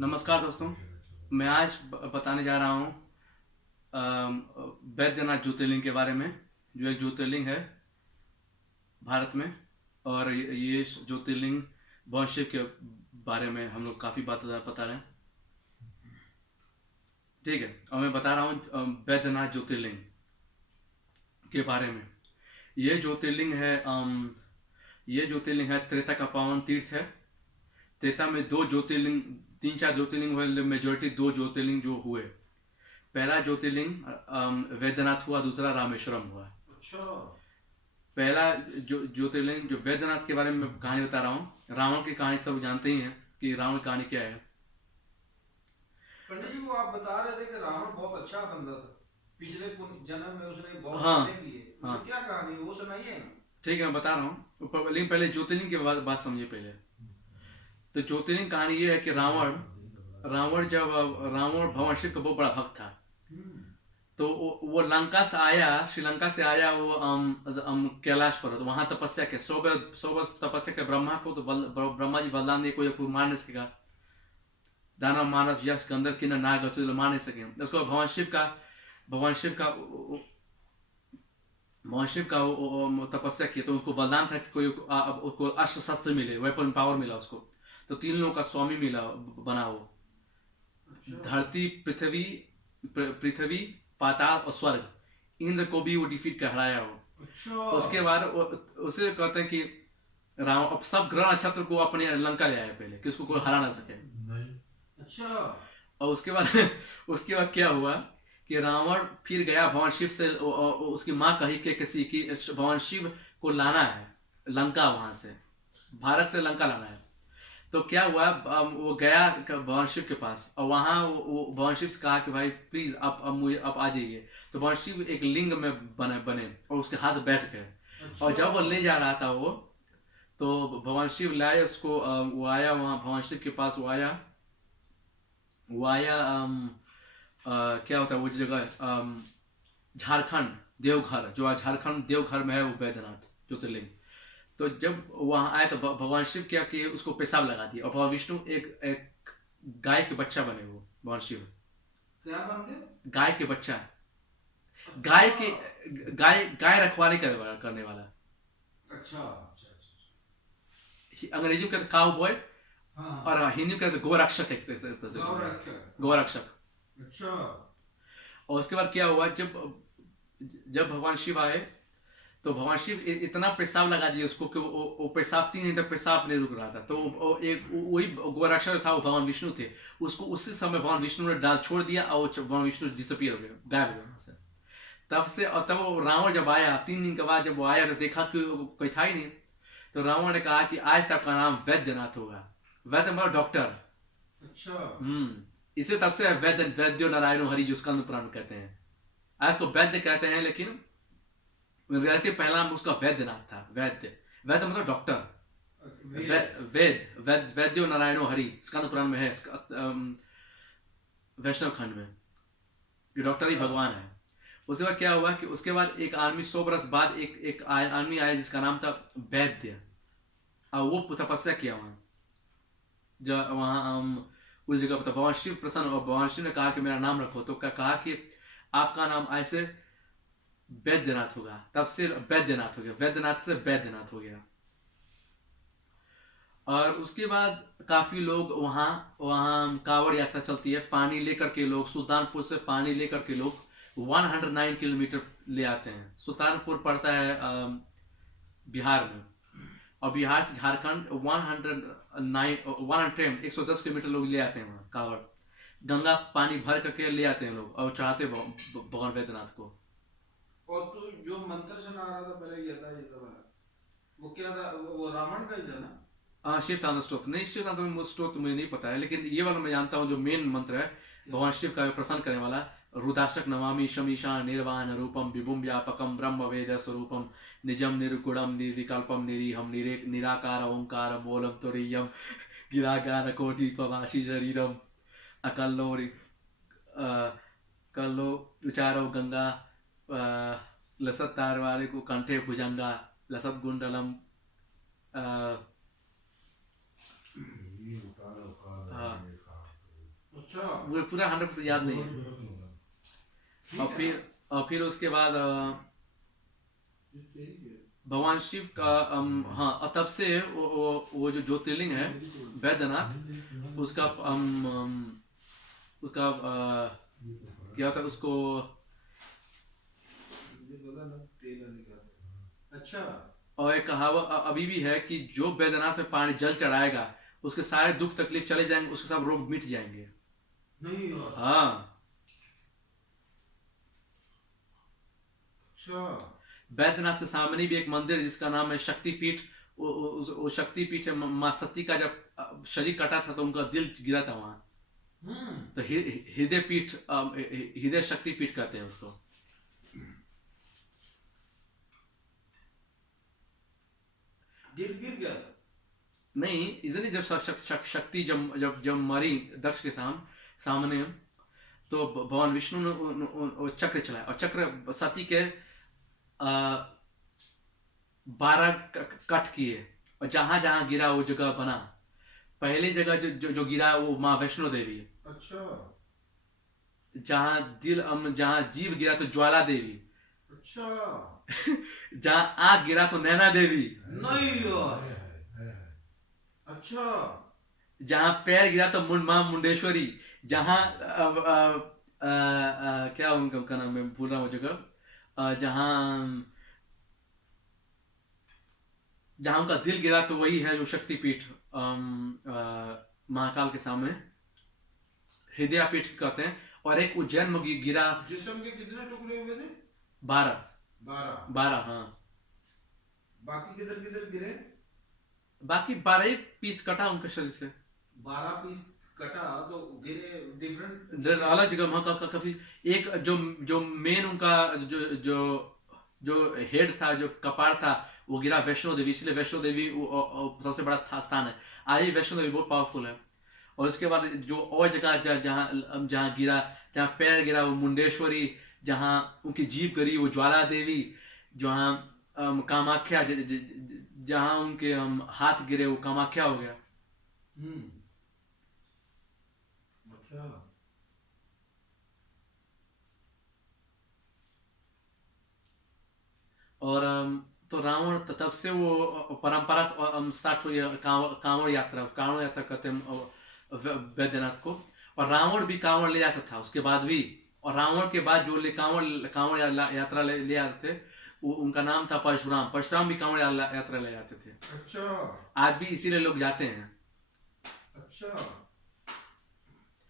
नमस्कार दोस्तों। मैं आज बताने जा रहा हूँ वैद्यनाथ ज्योतिर्लिंग के बारे में, जो एक ज्योतिर्लिंग है भारत में। और ये ज्योतिर्लिंग भगवान शिव के बारे में हम लोग काफ़ी बात बता रहे हैं। ठीक है, और मैं बता रहा हूँ वैद्यनाथ ज्योतिर्लिंग के बारे में। ये ज्योतिर्लिंग है ये ज्योतिर्लिंग है त्रेता का पावन तीर्थ है। त्रेता में दो ज्योतिर्लिंग, तीन चार ज्योतिर्लिंग हुए, मेजोरिटी दो ज्योतिर्लिंग जो हुए। पहला ज्योतिर्लिंग वैद्यनाथ हुआ, दूसरा रामेश्वरम हुआ। अच्छा। पहला जो ज्योतिर्लिंग जो वैद्यनाथ के बारे में मैं कहानी बता रहा हूँ। रावण की कहानी सब जानते ही हैं कि रावण की कहानी क्या है। पंडित जी, वो आप बता रहे थे कि रावण बहुत अच्छा बंदा था। पिछले जन्म में उसने बहुत हाँ पुण्य किए। हाँ, मतलब क्या कहानी है, वो सुनाइए ना। ठीक है, मैं बता रहा हूँ, लेकिन पहले ज्योतिर्लिंग की बात समझिए पहले। तो ज्योतिर्लिंग कहानी ये है कि रावण रावण जब रावण भगवान शिव का बहुत बड़ा भक्त था। हम्म। तो वो लंका से आया, श्रीलंका से आया वो कैलाश पर्वत, वहां तपस्या के 100 वर्ष तपस्या के ब्रह्मा को। तो ब्रह्मा जी वरदान दिए, कोई मार नहीं सकेगा। दानव मानव यश गंधर्व किन्नर नाग असुर मार नहीं सके उसको। भगवान शिव का तपस्या किया, तो उसको वरदान था कि कोई उसको अस्त्र शस्त्र मिले, वेपन पावर मिला उसको। तो तीन लोगों का स्वामी मिला, बना वो। अच्छा। धरती, पृथ्वी, पाताल और स्वर्ग, इंद्र को भी वो डिफीट कर हराया वो। अच्छा। उसके बाद उसे कहते हैं कि राम अब सब ग्रह नक्षत्र को अपने लंका ले आया पहले, कि उसको कोई हरा ना सके। नहीं। अच्छा। और उसके बाद उसके बाद क्या हुआ कि रावण फिर गया भगवान शिव से। उसकी माँ कही कि किसी की भगवान शिव को लाना है लंका, वहां से भारत से लंका लाना है। तो क्या हुआ, वो गया भगवान शिव के पास, और वहां वो भगवान शिव से कहा कि भाई प्लीज आप मुझे आप आ जाइए। तो भगवान शिव एक लिंग में बने और उसके हाथ बैठ गए। और अच्छा। जब वो ले जा रहा था वो, तो भगवान शिव लाए उसको। वो आया वहां भगवान शिव के पास, वो आया क्या होता है वो जगह, झारखंड देवघर, जो आज झारखंड देवघर में है वो वैद्यनाथ ज्योतिर्लिंग। तो जब वहां आए तो भगवान शिव क्या किए, उसको पेशाब लगा दिया। और भगवान विष्णु एक एक गाय के बच्चा बने वो भगवान शिव। क्या बन गए? गाय के बच्चा, अच्छा। गाय के गाय गाय रखवाली करने वाला। अच्छा। अच्छा। अच्छा। अंग्रेजी में कहते काउ बॉय, हाँ। और हिंदी में कहते गोरक्षक, एक तरह से बोले, गौरक्षक, हाँ। गोरक्षक। अच्छा। और उसके बाद क्या हुआ, जब जब भगवान शिव आए, तो भगवान शिव इतना पेशाब लगा दिया उसको कि वो पेशाब 3 दिन तक पेशाब नहीं रुक रहा था। तो एक वही गोरक्षक था, वो भगवान विष्णु थे। उसको उसी समय भगवान विष्णु ने डाल छोड़ दिया, और भगवान विष्णु डिसअपियर हो गए, गायब हो गए वहां से। तब से, और तब वो रावण जब आया 3 दिन के बाद, जब वो आया तो देखा कि कोई था ही नहीं। तो रावण ने कहा कि आज से आपका नाम वैद्यनाथ होगा। वैद्य मतलब डॉक्टर। अच्छा। इसे तब से वैद्यो नारायण हरि, जो स्कंद पुराण में कहते हैं। आज को वैद्य कहते हैं, लेकिन रियलिटी पहला नाम उसका वैद्यनाथ था। वैद्य मतलब डॉक्टर। वेद। वैद्यो नारायणो हरि, स्कंद पुराण में है, वैष्णव खंड में। ये डॉक्टर ही अच्छा। भगवान है। उसके बाद क्या हुआ कि उसके बाद एक आदमी 100 बरस बाद एक एक आदमी आया जिसका नाम था वैद्य। और वो तपस्या किया वहां, जो वहां उस जगह पर भगवान शिव प्रसन्न, और भगवान शिव ने कहा कि मेरा नाम रखो। तो क्या कहा कि आपका नाम ऐसे वैद्यनाथ होगा। तब से वैद्यनाथ हो गया, वैद्यनाथ से वैद्यनाथ हो गया। और उसके बाद काफी लोग वहाँ वहाँ कांवड़ यात्रा चलती है, पानी लेकर के लोग सुल्तानपुर से पानी लेकर के लोग 109 किलोमीटर ले आते हैं। सुल्तानपुर पड़ता है बिहार में। और बिहार से झारखंड 110 किलोमीटर लोग ले आते हैं वहाँ कांवड़। गंगा पानी भर करके ले आते हैं लोग, और चढ़ाते भगवान वैद्यनाथ को। और तू जो मंत्र सुना रहा था पहले, ये था वाला, वो क्या था? वो रावण का ही था ना? हाँ, शिव तांडव स्त्रोत्र नहीं, शिव तांडव स्त्रोत्र मुझे नहीं पता है, लेकिन ये वाला मैं जानता हूँ जो मेन मंत्र है क्या? भगवान शिव का प्रसन्न करने वाला। रुद्राष्टक नमामि शमीशान निर्वाण रूपम विभुम व्यापकम ब्रह्म वेद स्वरूपम निजम निर्गुणम निर्विकल्पम निरीहम निराकार ओंकार मूलम तुरीयम गिरागार कोटि प्रवासी शरीरम अकल्लो कल्लो उचारो गंगा लसत तार वाले को कंठे भुजंगा लसत गुंडलम। हाँ, वो पूरा 100% याद नहीं है। और फिर उसके बाद भगवान शिव का हाँ, और तब से वो जो ज्योतिर्लिंग है वैद्यनाथ, उसका उसका क्या होता है उसको, अच्छा। और एक कहावत अभी भी है कि जो वैद्यनाथ में पानी जल चढ़ाएगा उसके सारे दुख तकलीफ चले जाएंगे, उसके सब रोग मिट जाएंगे। नहीं यार। हाँ, अच्छा। बैद्यनाथ के सामने भी एक मंदिर है जिसका नाम है शक्तिपीठ। वो शक्तिपीठ है। माँ सती का जब शरीर कटा था तो उनका दिल गिरा था वहां, तो हृदय पीठ, हृदय शक्तिपीठ कहते हैं उसको। दिल गिर गया। नहीं, इसलिए जब शक्ति जब जब जब मरी दक्ष के सामने, तो भगवान विष्णु ने वो चक्र चलाया, और चक्र सती के 12 कट किए, और जहां जहां गिरा वो जगह बना। पहली जगह जो गिरा वो माँ वैष्णो देवी। अच्छा। जहां जीव गिरा तो ज्वाला देवी। अच्छा। जहां आग गिरा तो नैना देवी। नहीं यार। अच्छा। जहां पैर गिरा तो मां मुंडेश्वरी। जहां क्या उनका नाम है, भूल रहा हूँ जगह। जहां जहां उनका दिल गिरा तो वही है जो शक्तिपीठ, महाकाल के सामने हृदयापीठ कहते हैं। और एक उज्जैन में गिरा। जिस्म के कितने टुकड़े हुए थे? 12। 12। हाँ। बाकी किधर किधर गिरे? बाकी 12 ही पीस कटा उनके शरीर से। 12 पीस कटा तो गिरे डिफरेंट अलग जगह वहां का काफी। एक जो मेन उनका जो जो हेड था, जो कपाड़ था, वो गिरा वैष्णो देवी। इसलिए वैष्णो देवी सबसे बड़ा स्थान है। आज भी वैष्णो देवी बहुत पावरफुल है। और उसके बाद जो और जगह जहाँ जहाँ गिरा, जहाँ पैर गिरा वो मुंडेश्वरी। जहाँ उनकी जीभ गिरी वो ज्वाला देवी। जहाँ कामाख्या, जहाँ उनके हाथ गिरे वो कामाख्या हो गया। अच्छा। और तो रावण तब से वो परंपरा स्टार्ट हुई है, कांवड़ यात्रा कहते हैं वैद्यनाथ को। और रावण भी कांवड़ ले जाता था उसके बाद भी। और रावण के बाद जो कांवड़ यात्रा ले आते थे, उनका नाम था परशुराम। परशुराम भी कांवड़ यात्रा ले जाते थे। अच्छा। आज भी इसीलिए लोग जाते हैं। अच्छा।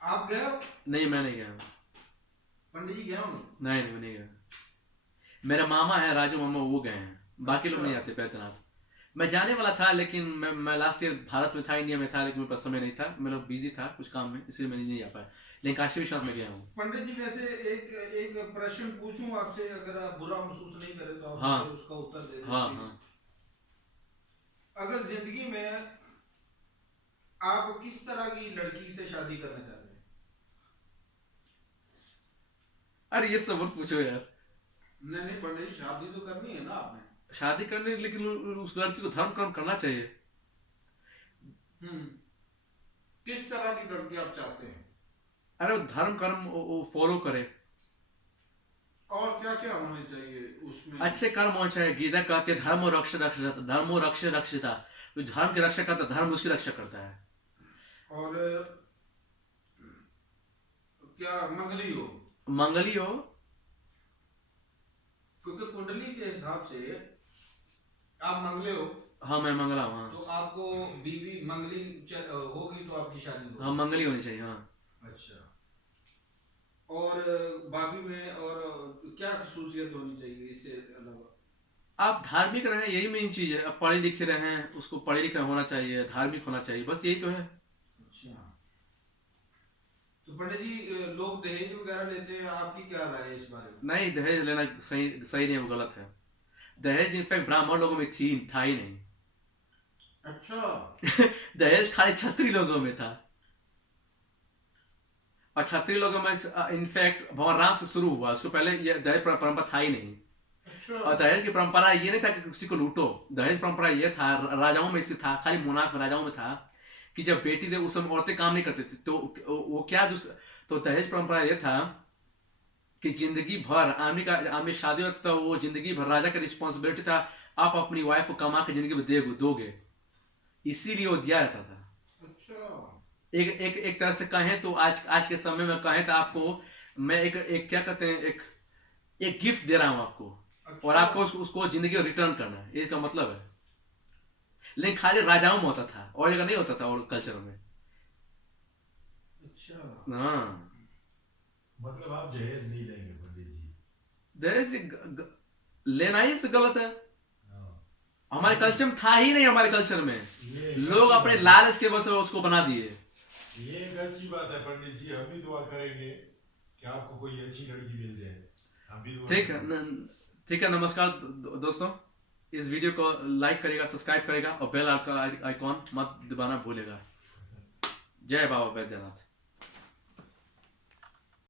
आप गए? नहीं, मैं नहीं गया। पंडित जी गए होंगे? नहीं, मैं नहीं गया। मेरा मामा है राजू मामा, वो गए हैं। बाकी लोग नहीं जाते बैद्यनाथ। मैं जाने वाला था, लेकिन मैं लास्ट ईयर भारत में था, इंडिया में था, लेकिन मेरे पास समय नहीं था। मैं लोग बिजी था कुछ काम में, इसलिए मैं नहीं जा पाया। लेकिन काशी विश्वनाथ में गया हूँ। पंडित जी वैसे एक प्रश्न पूछूं आपसे, अगर आप बुरा महसूस नहीं करें तो आप हाँ, मुझे उसका उत्तर दे दें। हाँ, हाँ। अगर जिंदगी में आप किस तरह की लड़की से शादी करना चाहते हैं? अरे ये सब मत पूछो यार। नहीं पंडित जी, शादी तो करनी है ना आपने। शादी करने, लेकिन उस लड़की को धर्म कर्म करना चाहिए। किस तरह की लड़की आप चाहते हैं? अरे वो धर्म कर्म फॉलो करे। और क्या क्या होने चाहिए उसमें? अच्छे कर्म होने चाहिए। गीता कहती है धर्म रक्ष रक्षिता। जो धर्म की रक्षा करता है, धर्म उसकी रक्षा करता है। और क्या मंगली हो? मंगली हो। क्योंकि कुंडली के हिसाब से आप मंगले हो। हाँ, मैं मंगला हूँ। हाँ, तो आपको बीवी मंगली होगी तो आपकी शादी होगी। हाँ, मंगली होनी चाहिए। हाँ। अच्छा। और बाकी में और क्या खसूसियत होनी चाहिए इससे अलावा? आप धार्मिक रहें, यही मेन चीज है। आप पढ़े लिखे रहें, उसको पढ़े लिखे होना चाहिए, धार्मिक होना चाहिए, बस यही तो है। अच्छा। तो पंडित जी, लोग दहेज वगैरह लेते हैं, आपकी क्या राय है इस बारे में? नहीं, दहेज लेना सही नहीं, वो गलत है। दहेज इनफैक्ट ब्राह्मण लोगों में था ही नहीं। अच्छा। दहेज खाली क्षत्रिय लोगों में था। और क्षत्रिय लोगों में इनफैक्ट भगवान राम से शुरू हुआ, उसको पहले ये दहेज परंपरा था ही नहीं। अच्छा। और दहेज की परंपरा ये नहीं था कि किसी को लूटो। दहेज परंपरा ये था, राजाओं में से था, खाली मोनार्क में राजाओं में था कि जब बेटी थे उस समय औरतें काम नहीं करती थी, तो वो क्या तो दहेज परंपरा ये था कि जिंदगी भर आदमी शादी होता था, वो जिंदगी भर राजा का रिस्पॉन्सिबिलिटी था, आप अपनी वाइफ को कमा के जिंदगी में दोगे, इसीलिए वो दिया जाता था। अच्छा। एक तरह से कहें तो आज के समय में कहें तो आपको मैं एक क्या कहते हैं, एक गिफ्ट दे रहा हूं आपको, और अच्छा। आपको उसको जिंदगी में रिटर्न करना है, इसका मतलब है। लेकिन खाली राजाओं में होता था, और जगह नहीं होता था, और कल्चर में। अच्छा। हाँ, मतलब आप जहेज नहीं लेंगे पंडित जी? दहेज लेना ही से गलत है। हाँ। हमारे कल्चर में था ही नहीं, हमारे कल्चर में ये लोग अच्छी अपने बात लालच के वजह से उसको बना दिए। है। ये एक अच्छी बात है पंडित जी, हम भी दुआ करेंगे कि आपको कोई अच्छी लड़की मिल जाए। हम भी दुआ ठीक है करेंगे। ठीक है, नमस्कार दोस्तों, इस वीडियो को लाइक करेगा, सब्सक्राइब करेगा, और बेल आइकॉन मत दबाना भूलेगा। जय बाबा बैद्यनाथ।